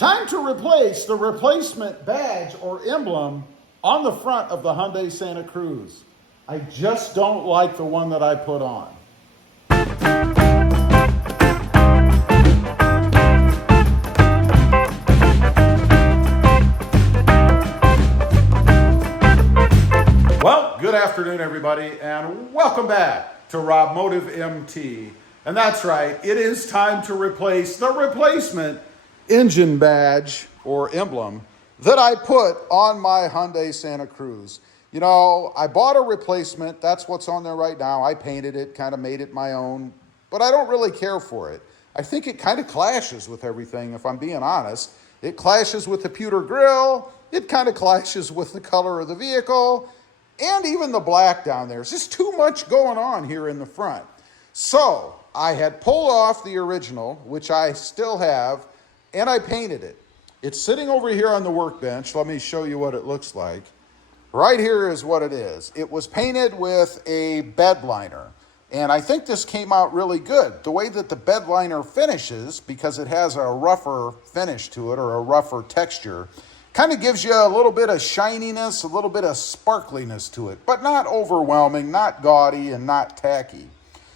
Time to replace the replacement badge or emblem on the front of the Hyundai Santa Cruz. I just don't like the one that I put on. Well, good afternoon, everybody, and welcome back to Rob Motive MT. And that's right, it is time to replace the replacement engine badge or emblem that I put on my Hyundai Santa Cruz. You know, I bought a replacement. That's what's on there right now. I painted it, kind of made it my own, but I don't really care for it. I think it kind of clashes with everything, if I'm being honest. It clashes with the pewter grille. It kind of clashes with the color of the vehicle. And even the black down there. There's just too much going on here in the front. So I had pulled off the original, which I still have, and I painted it. It's sitting over here on the workbench. Let me show you what it looks like. Right here is what it is. It was painted with a bed liner. And I think this came out really good. The way that the bed liner finishes, because it has a rougher finish to it or a rougher texture, kind of gives you a little bit of shininess, a little bit of sparkliness to it, but not overwhelming, not gaudy, and not tacky.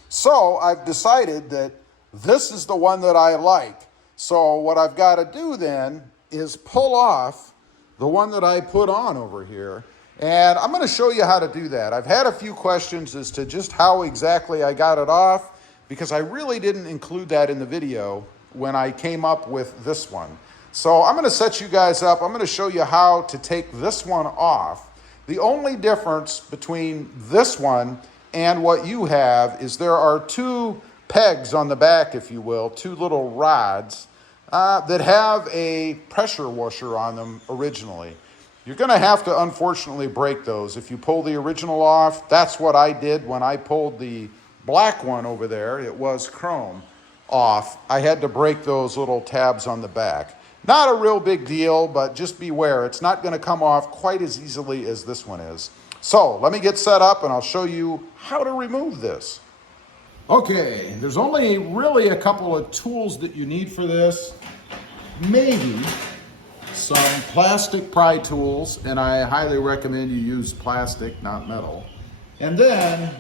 So I've decided that this is the one that I like. So what I've got to do then is pull off the one that I put on over here. And I'm going to show you how to do that. I've had a few questions as to just how exactly I got it off, because I really didn't include that in the video when I came up with this one. So I'm going to set you guys up. I'm going to show you how to take this one off. The only difference between this one and what you have is there are two pegs on the back, if you will, two little rods that have a pressure washer on them originally. You're going to have to, unfortunately, break those. If you pull the original off, that's what I did when I pulled the black one over there. It was chrome off. I had to break those little tabs on the back. Not a real big deal, but just beware. It's not going to come off quite as easily as this one is. So let me get set up and I'll show you how to remove this. Okay, there's only really a couple of tools that you need for this. Maybe some plastic pry tools, and I highly recommend you use plastic, not metal. And then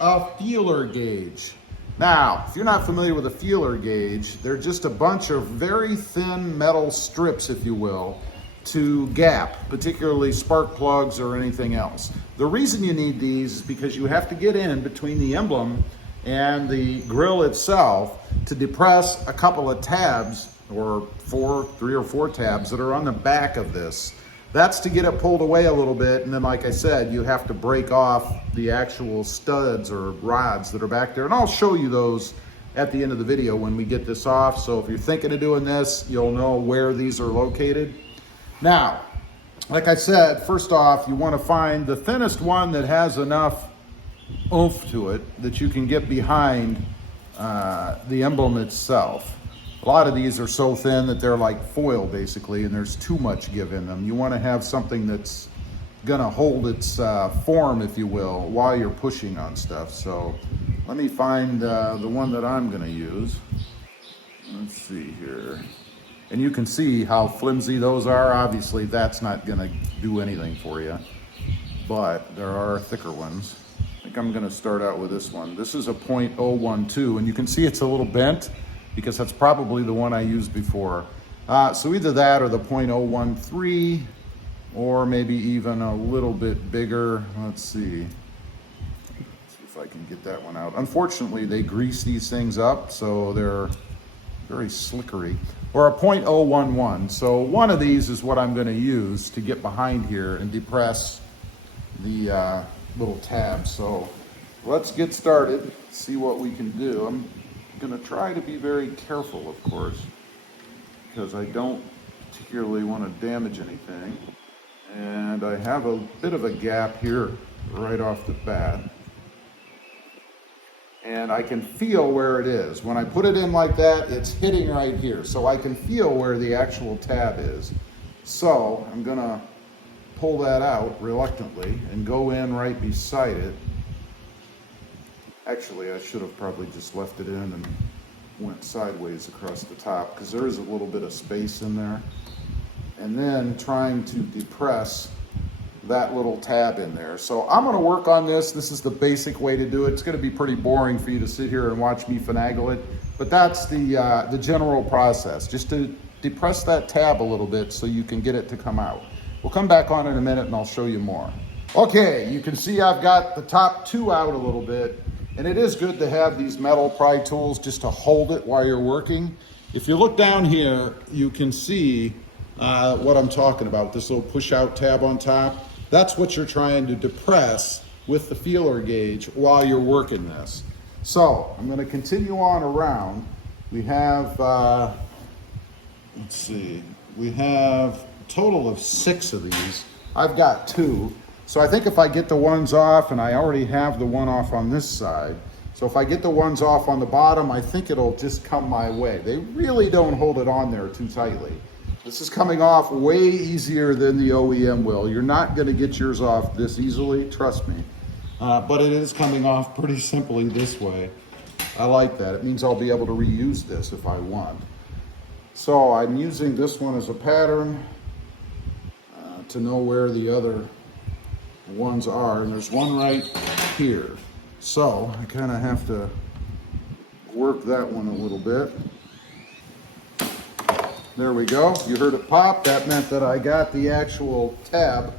a feeler gauge. Now, if you're not familiar with a feeler gauge, they're just a bunch of very thin metal strips, if you will, to gap, particularly spark plugs or anything else. The reason you need these is because you have to get in between the emblem and the grille itself to depress a couple of tabs, or three or four tabs that are on the back of this. That's to get it pulled away a little bit, and then like I said, you have to break off the actual studs or rods that are back there, and I'll show you those at the end of the video when we get this off. So if you're thinking of doing this, you'll know where these are located. Now, like I said, first off, you want to find the thinnest one that has enough oomph to it that you can get behind the emblem itself. A lot of these are so thin that they're like foil basically, and there's too much give in them. You want to have something that's gonna hold its form, if you will, while you're pushing on stuff. So let me find the one that I'm gonna use. Let's see here. And you can see how flimsy those are. Obviously that's not gonna do anything for you, but there are thicker ones. I think I'm gonna start out with this one. This is a .012, and you can see it's a little bent, because that's probably the one I used before. So either that or the .013, or maybe even a little bit bigger. Let's see if I can get that one out. Unfortunately, they grease these things up, so they're very slickery. Or a .011. So one of these is what I'm gonna use to get behind here and depress the little tabs. So let's get started, see what we can do. I'm going to try to be very careful, of course, because I don't particularly want to damage anything. And I have a bit of a gap here right off the bat. And I can feel where it is. When I put it in like that, it's hitting right here. So I can feel where the actual tab is. So I'm going to pull that out reluctantly and go in right beside it. Actually, I should have probably just left it in and went sideways across the top because there is a little bit of space in there. And then trying to depress that little tab in there. So I'm gonna work on this. This is the basic way to do it. It's gonna be pretty boring for you to sit here and watch me finagle it, but that's the general process, just to depress that tab a little bit so you can get it to come out. We'll come back on in a minute and I'll show you more. Okay, you can see I've got the top two out a little bit, and it is good to have these metal pry tools just to hold it while you're working. If you look down here, you can see what I'm talking about, this little push out tab on top. That's what you're trying to depress with the feeler gauge while you're working this. So I'm going to continue on around. We have, let's see, we have a total of 6 of these. I've got 2. So I think if I get the ones off, and I already have the one off on this side, so if I get the ones off on the bottom, I think it'll just come my way. They really don't hold it on there too tightly. This is coming off way easier than the OEM will. You're not gonna get yours off this easily, trust me. But it is coming off pretty simply this way. I like that. It means I'll be able to reuse this if I want. So I'm using this one as a pattern to know where the other ones are. And there's one right here. So I kind of have to work that one a little bit. There we go. You heard it pop. That meant that I got the actual tab.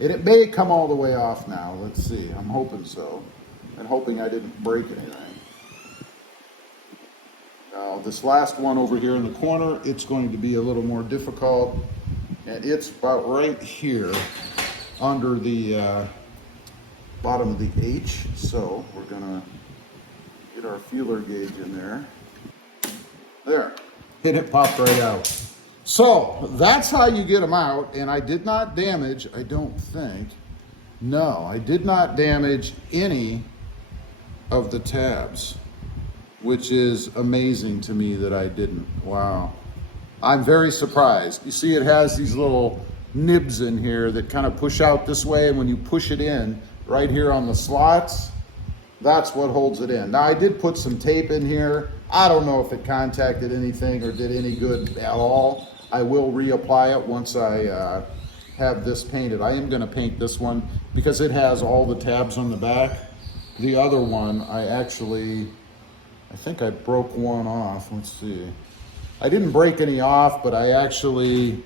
And it may come all the way off now. Let's see. I'm hoping so. And hoping I didn't break anything. Now, this last one over here in the corner, it's going to be a little more difficult. And it's about right here under the bottom of the H. So we're going to get our feeler gauge in there. There. And it popped right out. So that's how you get them out. And I did not damage, I don't think. No, I did not damage any of the tabs, which is amazing to me that I didn't. Wow. I'm very surprised. You see it has these little nibs in here that kind of push out this way. And when you push it in right here on the slots, that's what holds it in. Now I did put some tape in here. I don't know if it contacted anything or did any good at all. I will reapply it once I have this painted. I am gonna paint this one because it has all the tabs on the back. The other one, I think I broke one off. Let's see. I didn't break any off, but I actually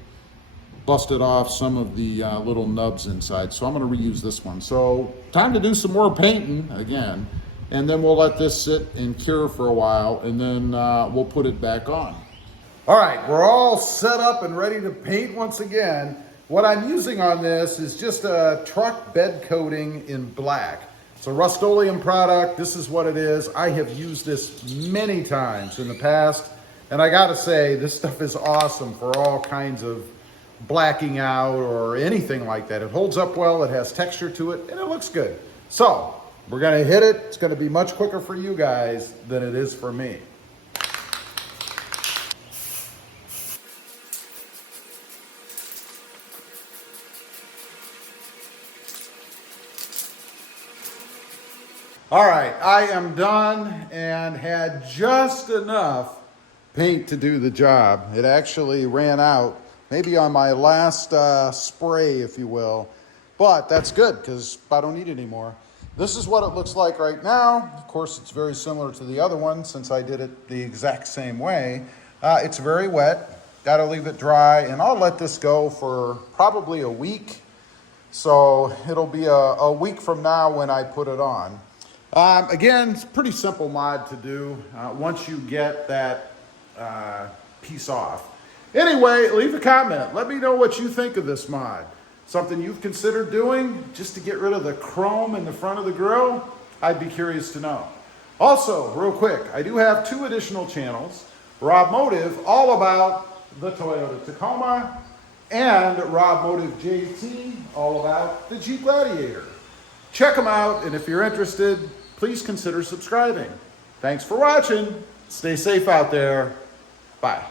busted off some of the little nubs inside. So I'm gonna reuse this one. So time to do some more painting again. And then we'll let this sit and cure for a while, and then we'll put it back on. All right, we're all set up and ready to paint once again. What I'm using on this is just a truck bed coating in black. It's a Rust-Oleum product. This is what it is. I have used this many times in the past, and I gotta say, this stuff is awesome for all kinds of blacking out or anything like that. It holds up well, it has texture to it, and it looks good. So, we're gonna hit it. It's gonna be much quicker for you guys than it is for me. All right, I am done and had just enough paint to do the job. It actually ran out, maybe on my last spray, if you will, but that's good because I don't need any more. This is what it looks like right now. Of course, it's very similar to the other one since I did it the exact same way. It's very wet. Got to leave it dry, and I'll let this go for probably a week. So it'll be a week from now when I put it on. Again, it's a pretty simple mod to do once you get that piece off. Anyway, leave a comment. Let me know what you think of this mod. Something you've considered doing just to get rid of the chrome in the front of the grill? I'd be curious to know. Also, real quick, I do have 2 additional channels. Rob Motive, all about the Toyota Tacoma, and Rob Motive JT, all about the Jeep Gladiator. Check them out, and if you're interested, please consider subscribing. Thanks for watching. Stay safe out there. Bye.